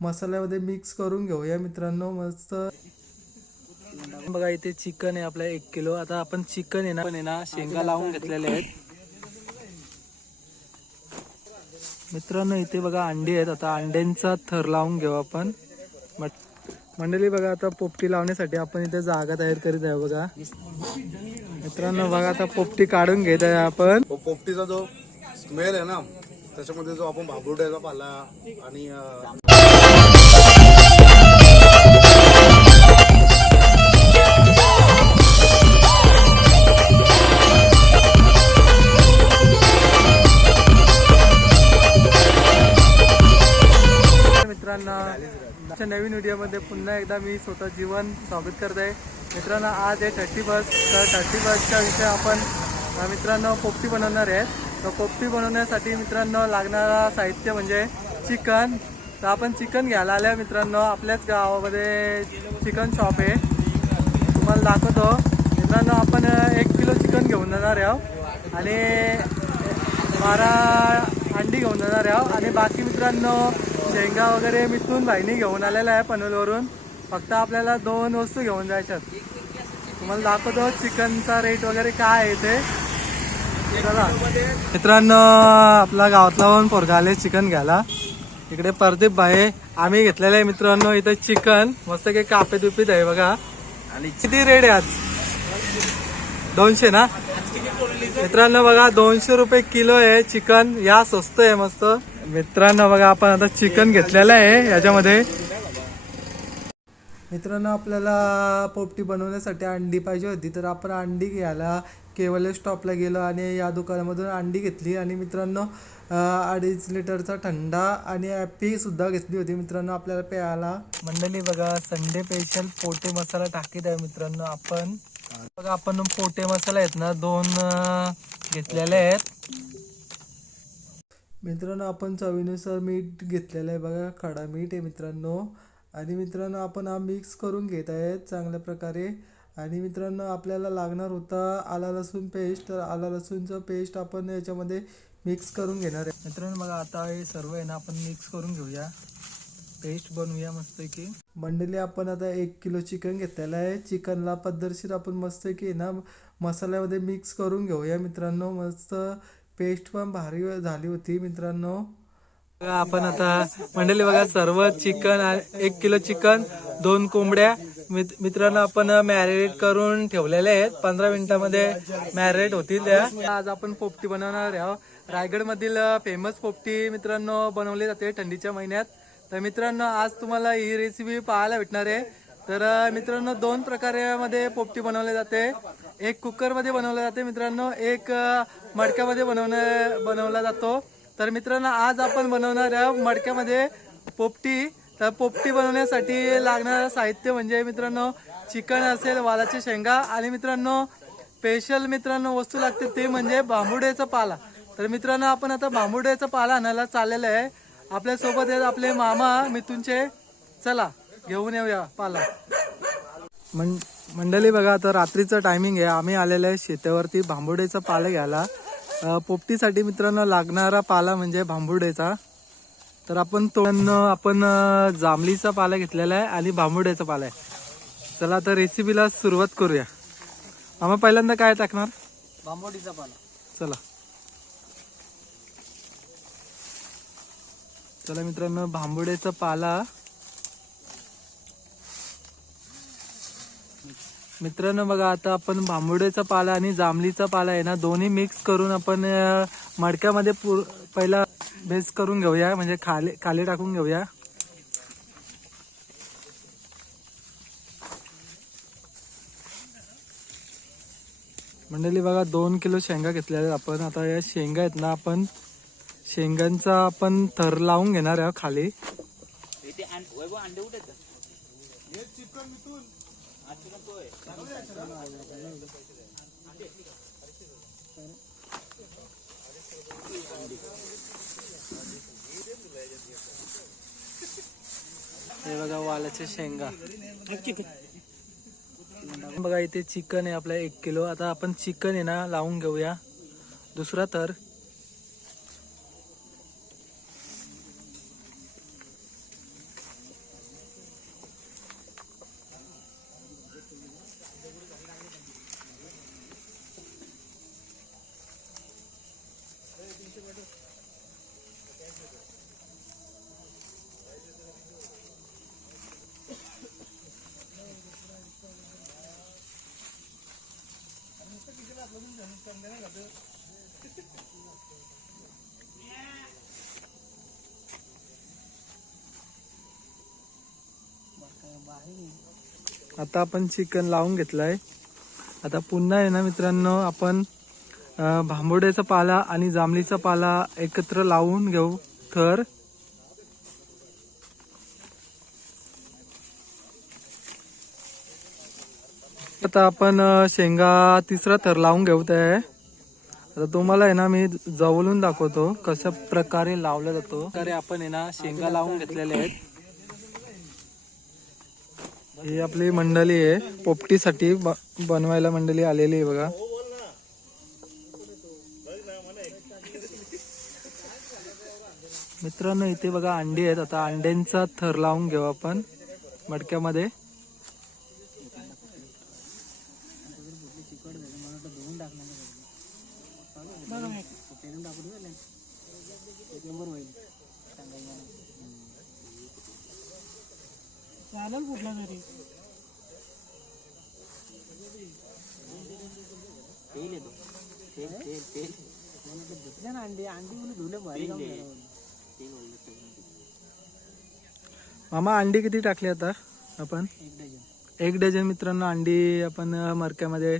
मसाल्यामध्ये मिक्स करून घेऊया मित्रांनो मस्त. बघा इथे चिकन आहे आपल्या एक किलो. आता आपण चिकन आहे ना पण आहे ना शेंगा लावून घेतलेले आहेत. मित्रांनो इथे बघा अंडी आहेत. आता अंड्यांचा थर लावून घेऊ आपण. मंडळी बघा आता पोपटी लावण्यासाठी आपण इथे जागा तयार करीत आहे बघा. मित्रांनो बघा आता पोपटी काढून घेत आहे आपण. पोपटीचा जो स्मेल आहे ना त्याच्यामध्ये जो आपण भाबुड्याचा पाला आणि व्हिडिओमध्ये पुन्हा एकदा मी स्वतः जीवन स्वागत करत आहे. मित्रांनो आज आहे थर्टी फर्स्ट. तर थर्टी फर्स्टच्या विषय आपण मित्रांनो पोपटी बनवणार आहे. तर पोपटी बनवण्यासाठी मित्रांनो लागणारा साहित्य म्हणजे चिकन. तर आपण चिकन घ्यायला आल्या मित्रांनो. आपल्याच गावामध्ये चिकन शॉप आहे. तुम्हाला दाखवतो. मित्रांनो आपण एक किलो चिकन घेऊन जाणार आहोत आणि बारा अंडी घेऊन जाणार आहोत आणि बाकी मित्रांनो शेंगा वगैरे मिथून भाईनी घेऊन आलेला आहे पनवेलवरून. फक्त आपल्याला दोन वस्तू घेऊन जायच्यात. तुम्हाला दाखवतो चिकनचा रेट वगैरे काय आहे ते चला. मित्रांनो आपला गावातला पण पोरगा आले चिकन घ्यायला. इकडे प्रदीप भाई आम्ही घेतलेलं आहे मित्रांनो इथे चिकन. मस्त काही कापे दुपीत आहे बघा. आणि किती रेट आहे आज? दोनशे ना? मित्रांनो बघा दोनशे रुपये किलो आहे चिकन. या स्वस्त आहे मस्त. मित्रांनो बघा आपण आता चिकन घेतलेलं आहे याच्यामध्ये. मित्रांनो आपल्याला पोपटी बनवण्यासाठी अंडी पाहिजे होती तर आपण अंडी घ्यायला केवळ स्टॉपला गेलो आणि या दुकानामधून अंडी घेतली. आणि मित्रांनो अडीच लिटरचा थंडा आणि ॲपीसुद्धा घेतली होती. मित्रांनो आपल्याला प्यायला मंडळी बघा संडे स्पेशल पोटे मसाला टाकीत आहे मित्रांनो आपण. बघा आपण पोटे मसाला आहेत ना दोन घेतलेले आहेत. मित्रांनो आपण चवीनुसार मीठ घेतलेलं आहे बघा. खडा मीठ आहे मित्रांनो. आणि मित्रांनो आपण हा मिक्स करून घेत आहेत चांगल्या प्रकारे. आणि मित्रांनो आपल्याला लागणार होता आला लसूण पेस्ट तर आला लसूणचं पेस्ट आपण याच्यामध्ये मिक्स करून घेणार आहे. मित्रांनो बघा आता हे सर्व आहे ना आपण मिक्स करून घेऊया. पेस्ट बनवूया मस्तपैकी. की मंडळी आपण आता एक किलो चिकन घेतलेलं आहे. चिकनला पद्धतशीर आपण मस्तपैकी ना मसाल्यामध्ये मिक्स करून घेऊया मित्रांनो. मस्त पेस्ट पण भारी झाली होती मित्रांनो. आपण आता मंडळी बघा सर्व चिकन एक किलो चिकन दोन कोंबड्या. मित्रांनो आपण मॅरिनेट करून ठेवलेले आहेत. पंधरा मिनिटामध्ये मॅरिनेट होतील त्या. आज आपण पोपटी बनवणार आहोत. रायगडमधील फेमस पोपटी मित्रांनो बनवली जाते थंडीच्या महिन्यात. तर मित्रांनो आज तुम्हाला ही रेसिपी पाहायला भेटणार आहे. तर मित्रांनो दोन प्रकारामध्ये पोपटी बनवली जाते. एक कुकरमध्ये बनवलं जाते मित्रांनो. एक मडक्यामध्ये बनवण्या बनवला जातो. तर मित्रांनो आज आपण बनवणार मडक्यामध्ये पोपटी. तर पोपटी बनवण्यासाठी लागणारं साहित्य म्हणजे मित्रांनो चिकन असेल वालाची शेंगा. आणि मित्रांनो स्पेशल मित्रांनो वस्तू लागते ते म्हणजे बांबुड्याचा पाला. तर मित्रांनो आपण आता बांबुड्याचा पाला आणायला चाललेलं आहे. आपल्यासोबत आहेत आपले मामा मिथूनचे. चला घेऊन येऊया पाला. म्हण मंडळी बघा आता रात्रीचं टायमिंग आहे. आम्ही आलेलं आहे शेतावरती भांबुडेचा पाला घ्यायला. पोपटीसाठी मित्रांनो लागणारा पाला म्हणजे भांबुडेचा तर आपण तो आपण जांभळीचा पाला घेतलेला आहे आणि भांबुड्याचा पाला आहे. चला तर रेसिपीला सुरुवात करूया. आम्हा पहिल्यांदा काय टाकणार? बांबोडीचा पाला. चला. चला मित्रांनो भांबुड्याचा पाला मित्रांनो बघा आता आपण भांबुड्याचा पाला आणि जांभळीचा पाला आहे ना दोन्ही मिक्स करून आपण मडक्यामध्ये पूर पहिला बेस करून घेऊया म्हणजे खाली खाली टाकून घेऊया. मंडळी बघा दोन किलो शेंगा घेतलेल्या आहेत आपण. आता या शेंगा आहेत ना आपण शेंगांचा आपण थर लावून घेणार आहे खाली. हे बघा वालाच्या शेंगा. बघा इथे चिकन आहे आपलं एक किलो. आता आपण चिकन आहे ना लावून घेऊया. दुसरा तर आता आपण चिकन लावून घेतलंय. आता पुन्हा आहे ना मित्रांनो आपण भांबोड्याचा पाला आणि जांभळीचा पाला एकत्र लावून घेऊ. थर आता आपण शेंगा तिसरा थर लावून घेऊ ते आता तुम्हाला आहे ना मी जवळून दाखवतो कशा प्रकारे लावला जातो. प्रकारे आपण आहे ना शेंगा लावून घेतलेल्या आहेत. ही आपली मंडळी आहे पोपटीसाठी ब- बनवायला मंडळी आलेली आहे बघा. मित्रांनो इथे बघा अंडी आहेत. आता अंड्यांचा थर लावून घेऊ आपण मडक्यामध्ये. चालेल कुठला तरी अंडी अंडी धुले भारी मामा अंडी किती टाकली आता आपण? एक डझन. एक डझन मित्रांनो अंडी आपण मरक्यामध्ये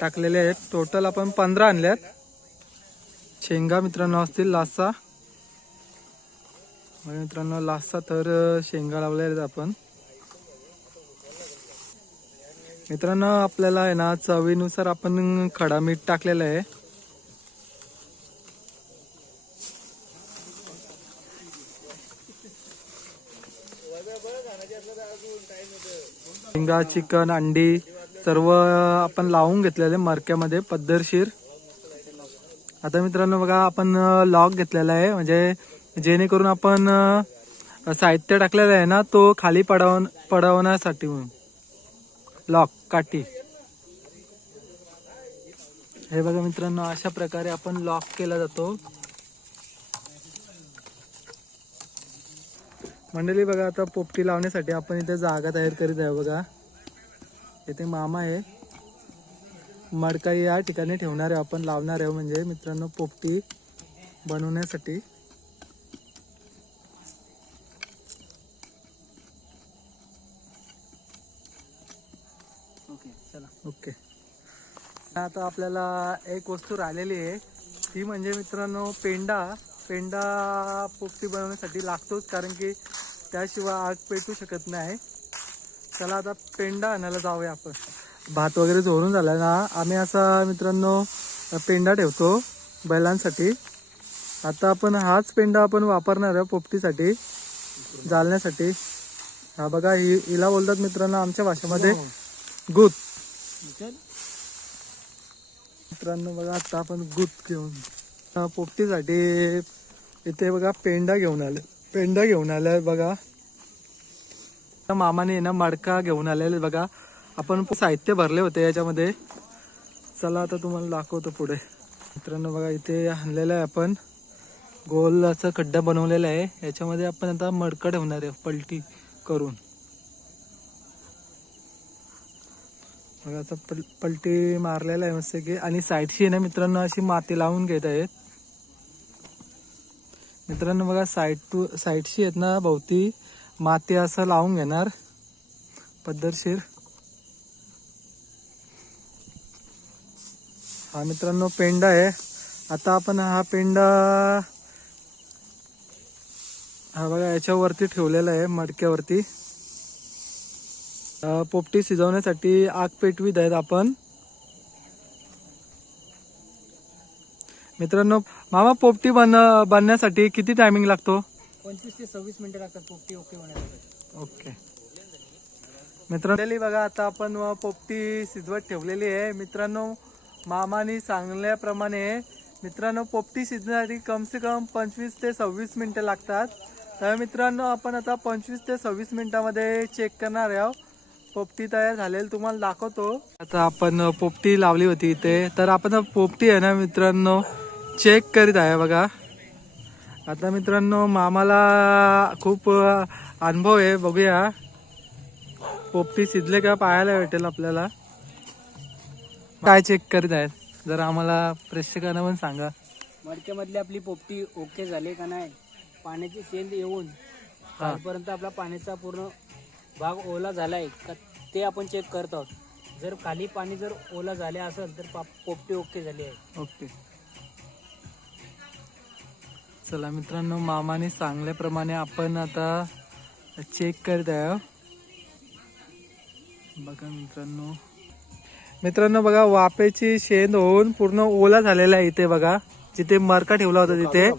टाकलेले आहेत. टोटल आपण पंधरा आणल्यात. शेंगा मित्रांनो असतील लासा. मित्रांनो लासा तर शेंगा लावल्या आहेत आपण. मित्रांनो आपल्याला आहे ना चवीनुसार आपण खडा मीठ टाकलेलं आहे. शेंगा चिकन अंडी सर्व आपण लावून घेतलेले मरक्यामध्ये पद्धतशीर. आता मित्रांनो बघा आपण लॉक घेतलेला आहे. म्हणजे जेणेकरून आपण साहित्य टाकलेलं आहे ना तो खाली पडव पडवण्यासाठी म्हणून. लॉक काठी. हे बघा मित्रांनो अशा प्रकारे आपण लॉक केला जातो. मंडळी बघा आता पोपटी लावण्यासाठी आपण इथे जागा तयार करीत आहे बघा. इथे मामा आहे. मडका या ठिकाणी ठेवणार आहे आपण लावणार आहे. म्हणजे मित्रांनो पोपटी बनवण्यासाठी. ओके चला. ओके. आता आपल्याला एक वस्तू राहिलेली आहे. ती म्हणजे मित्रांनो पेंडा. पेंडा पोपटी बनवण्यासाठी लागतोच कारण की त्याशिवाय आग पेटू शकत नाही. चला आता पेंडा आणायला जाऊया आपण. भात वगैरे जोडून झाला ना आम्ही असा मित्रांनो पेंडा ठेवतो बैलांसाठी. आता आपण हाच पेंडा आपण वापरणार आहे पोपटीसाठी जाळण्यासाठी हा बघा ही हिला बोलतात मित्रांनो आमच्या भाषेमध्ये गुत. मित्रांनो बघा आता आपण गुत घेऊन पोपटीसाठी इथे बघा पेंडा घेऊन आले पेंडा घेऊन आलाय बघा. मामाने ना मडका घेऊन आलेले बघा. आपण साहित्य भरले होते याच्यामध्ये. चला आता तुम्हाला दाखवतो पुढे. मित्रांनो बघा इथे आणलेलं आहे आपण. गोल असं खड्डा बनवलेला आहे. याच्यामध्ये आपण आता मडका ठेवणार आहे पलटी करून. बघा आता पल पलटी मारलेला आहे मस्त की आणि साईडशी आहे ना मित्रांनो अशी माती लावून घेत आहेत. मित्रांनो बघा साईड टू साईडशी आहेत ना भोवती माती असं लावून घेणार. पद्धतशीर. हा मित्रांनो पेंडा आहे. आता आपण हा पेंडा हा बघा याच्यावरती ठेवलेला आहे मडक्यावरती. पोपटी शिजवण्यासाठी आग पेटवीत आहेत आपण. मित्रांनो मामा पोपटी बन बनण्यासाठी किती टायमिंग लागतो? पंचवीस ते सव्वीस मिनिटं लागतात पोपटी ओके होण्यासाठी. ओके. मित्रांनो बघा आता आपण पोपटी शिजवत ठेवलेली आहे. मित्रांनो मामाने सांगल्याप्रमाणे मित्रांनो पोपटी शिजण्यासाठी कमसे कम पंचवीस ते सव्वीस मिनटं लागतात. तर मित्रांनो आपण आता पंचवीस ते सव्वीस मिनटामध्ये चेक करणार आहोत. पोपटी तयार झालेली तुम्हाला दाखवतो. आता आपण पोपटी लावली होती इथे. तर आपण पोपटी आहे ना मित्रांनो चेक करीत आहे बघा. आता मित्रांनो मामाला खूप अनुभव आहे बघूया. पोपटी शिजले का पाहायला भेटेल आपल्याला. काय चेक करीत आहेत? जरा आम्हाला प्रेक्षकांना पण सांगा. मडक्यामधली आपली पोपटी ओके झाली का नाही? पाण्याची शेंद येऊन कालपर्यंत आपला पाण्याचा पूर्ण भाग ओला झालाय का ते आपण चेक करत आहोत. जर खाली पाणी जर ओला झाले असेल तर पा- पोपटी ओके झाली आहे. ओके चला मित्रांनो मामाने सांगल्याप्रमाणे आपण आता चेक करत आहे. बघा मित्रांनो. मित्रांनो बघा वापेची शेंद होऊन पूर्ण ओला झालेला आहे इथे बघा. जिथे मरका ठेवला होता तिथे.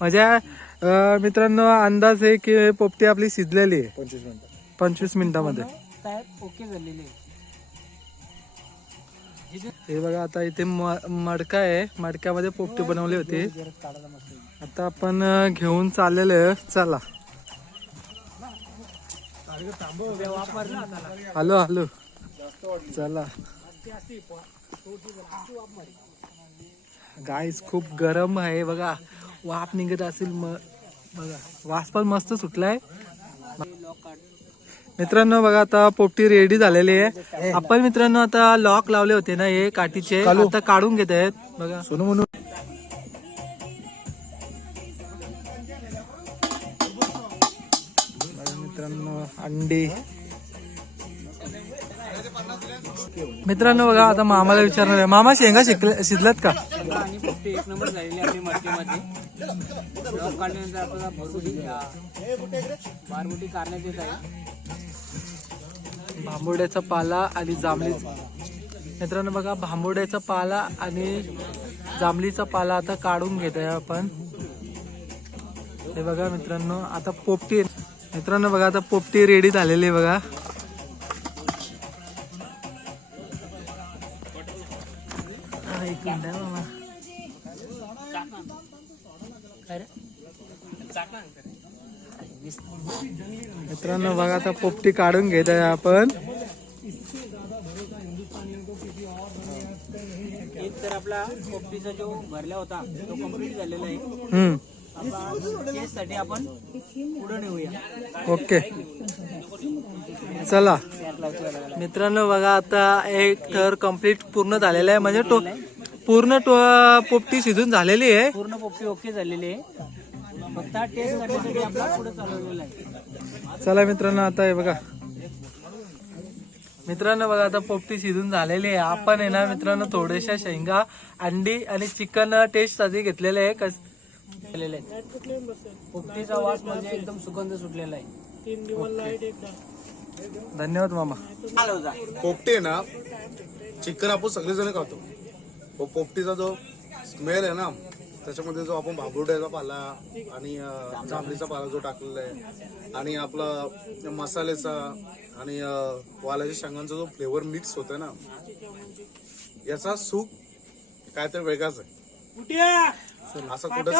माझ्या अं, मित्रांनो अंदाज आहे की पोपटी आपली शिजलेली आहे. पंचवीस मिनिटं. पंचवीस मिनिटामध्ये. ओके झालेले. हे बघा आता इथे मडका आहे. मडक्यामध्ये पोपटी बनवली होती. आता आपण घेऊन चाललेलो आहे. चला. Hello hello. चला. गाईस खूप गरम आहे बघा. वाफ निघत असेल बघा. वास पण मस्त सुटलाय. मित्रांनो बघा आता पोपटी रेडी झालेली आहे. आपण मित्रांनो आता लॉक लावले होते ना हे काठीचे. आता काढून घेत आहेत. बघा. सोनू म्हणून. मित्रांनो अंडी. मित्रांनो बघा आता मामाला विचारणार आहे. मामा शेंगा शिकले शिजलात का? आणि पोपटी एक नंबर झालेली आहे आपली मडक्यामध्ये लॉक काढल्यानंतर आपल्याला भरभुटी बारबुटी करण्यात येत आहे. भांबोड्याचा पाला आणि जांभळी मित्रांनो बघा भांबोड्याचा पाला आणि जांभळीचा पाला आता काढून घेत आहे आपण. हे बघा मित्रांनो आता पोपटी मित्रांनो बघा आता पोपटी रेडी झालेली आहे बघा. मिनिट? मित्रांनो बघा आता पोपटी काढून घेत आहे आपण. एक तर आपला पोपटीचा जो भरला होता तो कंप्लीट झालेला आहे. केससाठी आपण पुढे नेऊया. ओके. चला. मित्रांनो बघा आता एक थर कंप्लीट पूर्ण झालेला आहे. म्हणजे तो पूर्ण टो- पोपटी शिजून झालेली आहे. पूर्ण पोपटी ओके झालेली आहे. फक्त टेस्ट करण्यासाठी आपला पुढे चालवलेला आहे. चला मित्रांनो आता हे बघा. मित्रांनो बघा आता पोपटी शिजून झालेली आहे. आपण आहे ना मित्रांनो थोड्याशा शेंगा अंडी आणि चिकन टेस्टसाठी घेतलेले आहे. कस केलेले पोपटीचा वास म्हणजे एकदम सुगंध सुटलेला आहे. धन्यवाद मामा. पोपटी आहे ना चिकन आपण सगळेजण खातो. तो पोपटीचा जो स्मेल आहे ना त्याच्यामध्ये जो आपण भाबुर्ड्याचा पाला आणि जांभळीचा पाला जो टाकलेला आहे आणि आपला मसाल्याचा आणि वालाच्या शेंगांचा जो फ्लेवर मिक्स होतो ना याचा सूप काहीतरी वेगळाच आहे. असं कुठं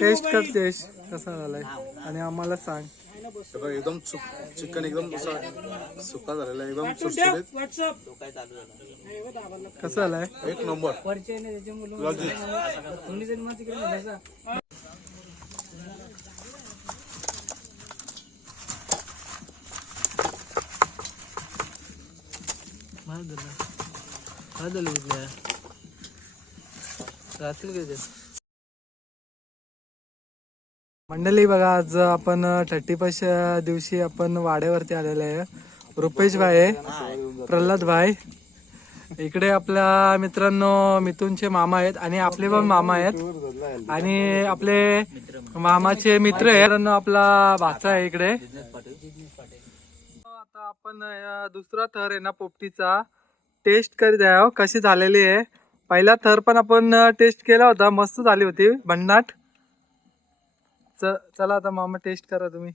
टेस्ट कर टेस्ट कसा झालाय? आणि आम्हाला सांग. एकदम चिकन एकदम असा सुका झालेला आहे एकदम सुटसुटीत कसं झालाय एक नंबर. वरचे आहे मंडळी बघा आज आपण थर्टी फर्स्ट दिवशी आपण वाड्यावरती आलेलो आहे. रुपेश भाई आहे प्रल्हाद भाई. इकडे आपल्या मित्रांनो मिथूनचे मामा आहेत आणि आपले पण मामा आहेत. आणि आपले मामाचे मित्र आहेत. आपला भाचा आहे इकडे. आता आपण दुसरा थर आहे ना पोपटीचा. टेस्ट करीत आहे हो, कशी झालेली आहे. पहिला थर पण आपण टेस्ट केला होता. मस्त झाली होती. भन्नाट. चला आता मामा टेस्ट करा तुम्ही.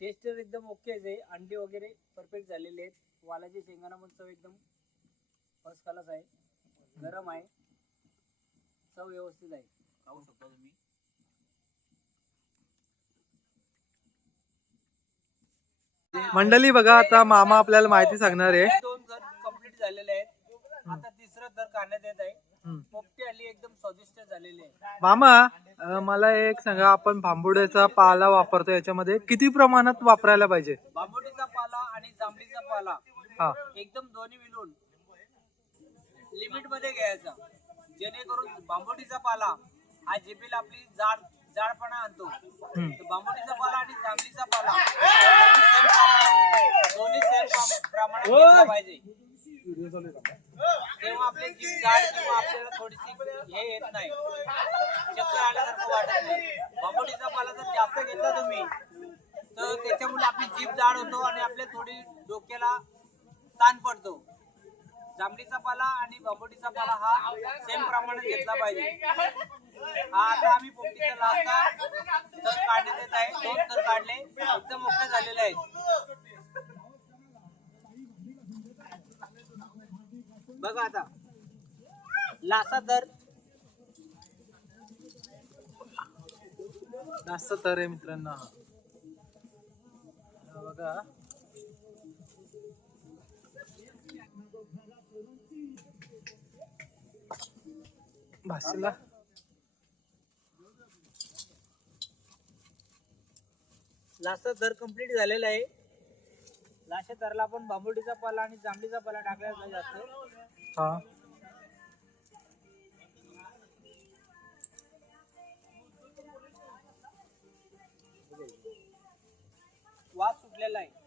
टेस्ट तर एकदम ओकेच आहे अंडी वगैरे परफेक्ट झालेले आहेत. वालाची शेंगाणा पण चव एकदम फर्स्ट क्लास आहे. गरम आहे. चव व्यवस्थित आहे. खाऊ शकता तुम्ही. मंडळी बघा आता मामा आपल्याला माहिती सांगणार आहे. दोन थर कंप्लीट झालेले आहेत. आता तिसरं थर काढण्यात येत आहे. पोपटी आली एकदम स्वादिष्ट झालेली आहे. मामा अं, मला एक सांगा आपण भांबुड्याचा पाला वापरतो याच्यामध्ये किती प्रमाणात वापरायला पाहिजे? बांबुटीचा पाला आणि जांभळीचा पाला हा. एकदम दोन्ही मिळून लिमिटमध्ये घ्यायचा. जेणेकरून बांबोटीचा पाला हा जिभेला आपली जाड जाडपणा आणतो. हम्म. तर बांबोटीचा पाला आणि जांभळीचा पाला दोन्ही सेम प्रमाणात घेतला पाहिजे तेव्हा आपले जीभ जाड किंवा आपल्याला थोडीशी हे येत नाही चक्कर आल्यासारखं वाटत नाही बांबोटीचा पाला जर जास्त घेतला तुम्ही तर त्याच्यामुळे आपली जीभ जाड होतो आणि आपल्या थोडी डोक्याला ताण पडतो. जांभळीचा पाला आणि बांबोटीचा पाला हा सेम प्रमाणात घेतला पाहिजे. हा आता आम्ही पोपटीचा लास्ट तर काढण्यात येत आहे. दोन तर काढले. एकदम मोठे झालेले आहेत. बघा आता. लासा तर. लासा तर आहे मित्रांनो हा. हा बघा. भाषेला. लासा दर कंप्लीट झालेला आहे. लाशा दरला आपण बांबुडीचा पाला आणि जांभळीचा पाला टाकलेला जास्त हा. वास सुटलेला आहे.